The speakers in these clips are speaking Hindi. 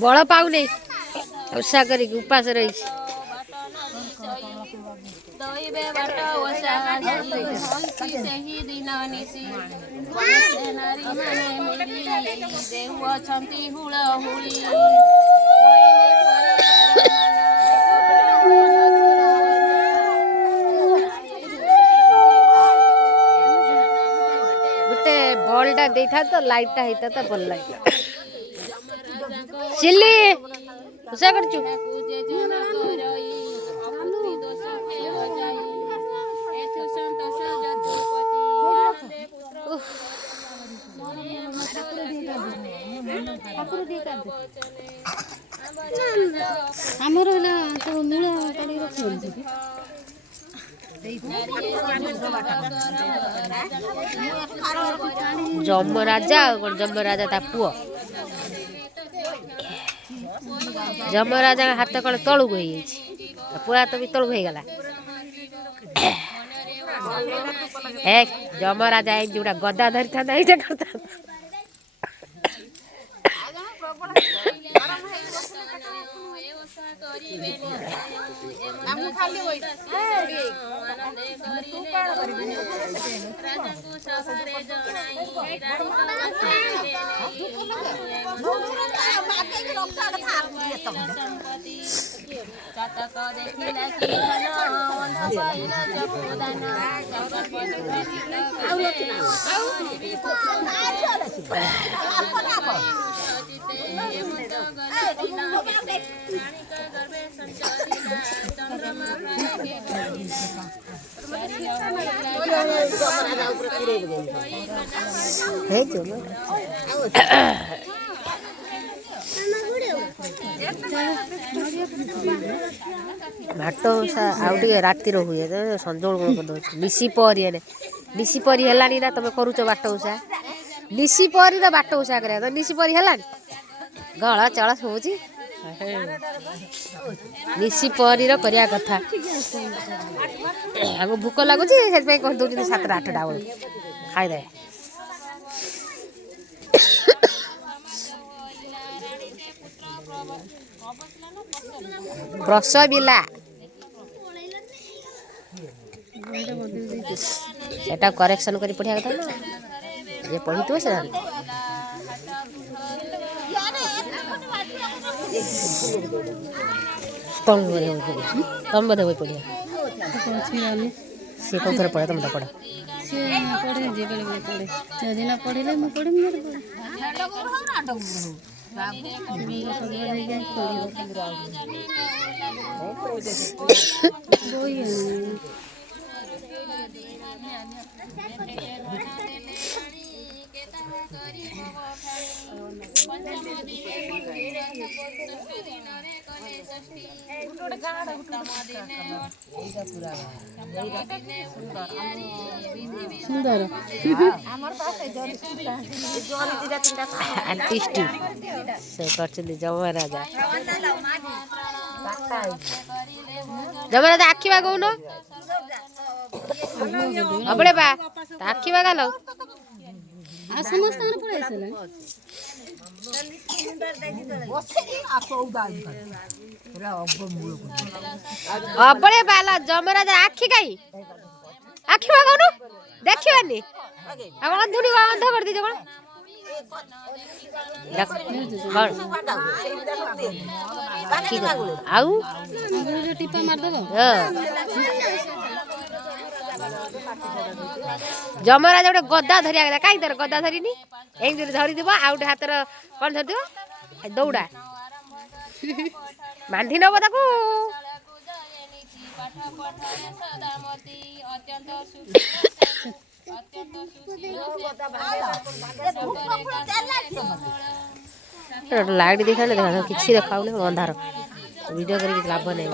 बड़ पाऊ नहीं ओषा कर उपास रही गोटे बॉलटा दे था तो लाइटटा होता तो भल लगे चिल्ली उषा कर ଆମର ହେଲା ସବୁ ମୂଳ କାଢି ରଖିଛନ୍ତି जमराजा जमराजा ता पुओ जमराजा हाथ कौन तलू हो पुआ हाथ भी तलू हो गला हे जमराजा जोड़ा गदा धरी था करता भाट आउटे राति हुए संजोल गुण कर निशी पहरी निशी पहरी है ना तुम करुच बाट उषा निशी पहरी तो बाट उषा कर निशी पहरी है गल चल सोची निशी पहरी करिया कथा आगो भूक लगुच कह दौर 7टा 8टा बेल खाईदे प्रसविला सेटा करेक्शन करी पढ़िया कथा ना जे पढ़ी तो से स्तंभ स्तंभ दे पढ़िया से कौन थोड़ा पढ़े तुम तो पढ़ो पढ़े जे बेले पढ़े दिन पढ़िले मु पढ़े मेरे सुंदर आर्टिस्ट से करछन जमराजा जमराजा आखी बागौ न अबड़े बा आखी बागा लो आ समस्त पड़े आसला अबड़े बाला जमराजा आखी कहीं आखी बागौ न देखिबानी अब अंधुनी अंध कर दीजिए कौन आउ टिपा मार दबो जमराजा गोटे गदा धरिया कहीं तर गदा धरिनी एक धरी दिबो आ गोटे हाथ कौन धरि दिबो दौड़ा बांधी नब ताकू लाइट देखा देखा किसी देखा अंधार वीडियो कर लाभ नहीं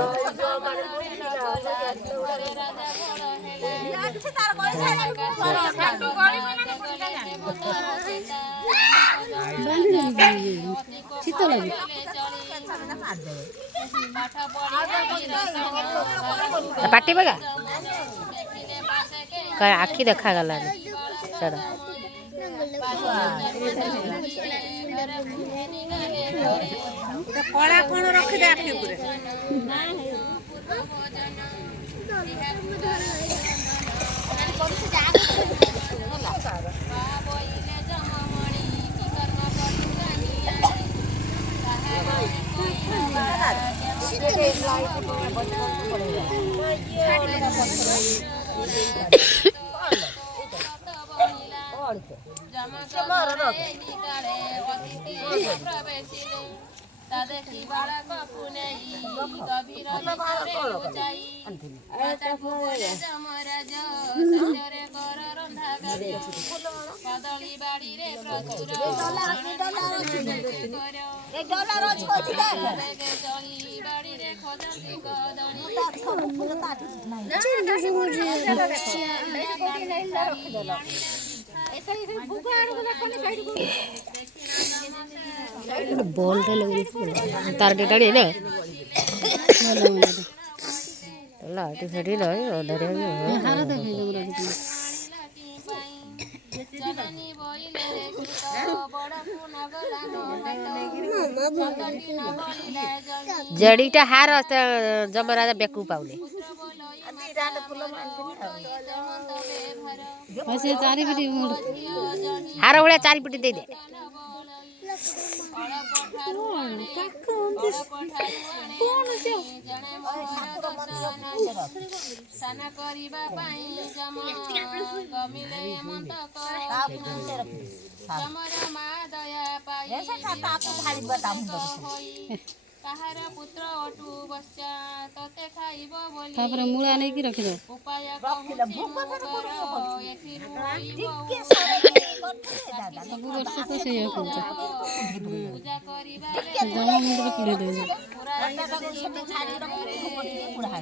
शीत लगे पार्टी बगा आखि देखा गलानी छाड़ कला कौन रखिदे आखि उपरे କଦଳୀ ବାଡ଼ିରେ ପ୍ରଚୁର ବାଡ଼ିରେ ଖୋଜନ୍ତି बॉल लगे तार डेटाड़ी ना लाइट फेटी नहीं अंधारे हार देखे जननी बोइले जड़ीटा हार जमराजा बेकू पाउने चारिपटी हार भाया चारिपटी दे दे साना करिबा पाई जम गमिले हेमन्तक जमर मा दया पाई काहार पुत्र अटु बच्चा तते खाइब बोली तापर मूला नहीं की रखी दो उपाय एथिरु सब वर्ष तो से पूजा करिबा जमा मुंड पुड़े दे पुरा